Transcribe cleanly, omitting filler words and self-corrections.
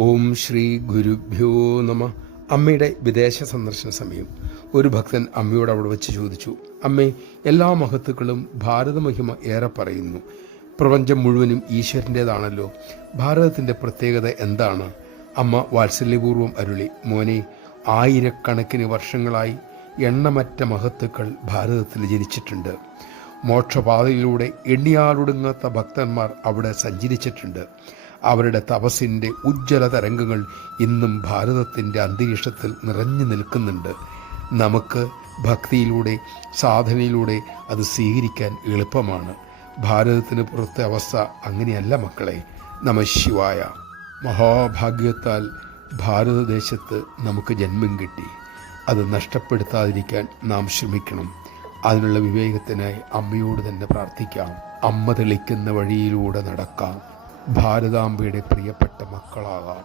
ഓം ശ്രീ ഗുരുഭ്യോ നമ. അമ്മയുടെ വിദേശ സന്ദർശന സമയം. ഒരു ഭക്തൻ അമ്മയോട് അവിടെ വെച്ച് ചോദിച്ചു, അമ്മേ, എല്ലാ മഹത്തുക്കളും ഭാരതമഹിമ ഏറെ പറയുന്നു. പ്രപഞ്ചം മുഴുവനും ഈശ്വരൻ്റേതാണല്ലോ. ഭാരതത്തിൻ്റെ പ്രത്യേകത എന്താണ്? അമ്മ വാത്സല്യപൂർവ്വം അരുളി, മോനെ, ആയിരക്കണക്കിന് വർഷങ്ങളായി എണ്ണമറ്റ മഹത്തുക്കൾ ഭാരതത്തിൽ ജനിച്ചിട്ടുണ്ട്. മോക്ഷപാതയിലൂടെ എണ്ണിയാലൊടുങ്ങാത്ത ഭക്തന്മാർ അവിടെ സഞ്ചരിച്ചിട്ടുണ്ട്. അവരുടെ തപസ്സിൻ്റെ ഉജ്ജ്വല തരംഗങ്ങൾ ഇന്നും ഭാരതത്തിൻ്റെ അന്തരീക്ഷത്തിൽ നിറഞ്ഞു നിൽക്കുന്നുണ്ട്. നമുക്ക് ഭക്തിയിലൂടെ, സാധനയിലൂടെ അത് സ്വീകരിക്കാൻ എളുപ്പമാണ്. ഭാരതത്തിന് പുറത്തെ അവസ്ഥ അങ്ങനെയല്ല മക്കളെ. നമഃ ശിവായ. മഹാഭാഗ്യത്താൽ ഭാരതദേശത്ത് നമുക്ക് ജന്മം കിട്ടി. അത് നഷ്ടപ്പെടുത്താതിരിക്കാൻ നാം ശ്രമിക്കണം. അതിനുള്ള വിവേകത്തിനായി അമ്മയോട് തന്നെ പ്രാർത്ഥിക്കാം. അമ്മ തെളിക്കുന്ന വഴിയിലൂടെ നടക്കാം. ഭാരതാംബയുടെ പ്രിയപ്പെട്ട മക്കളാകാം.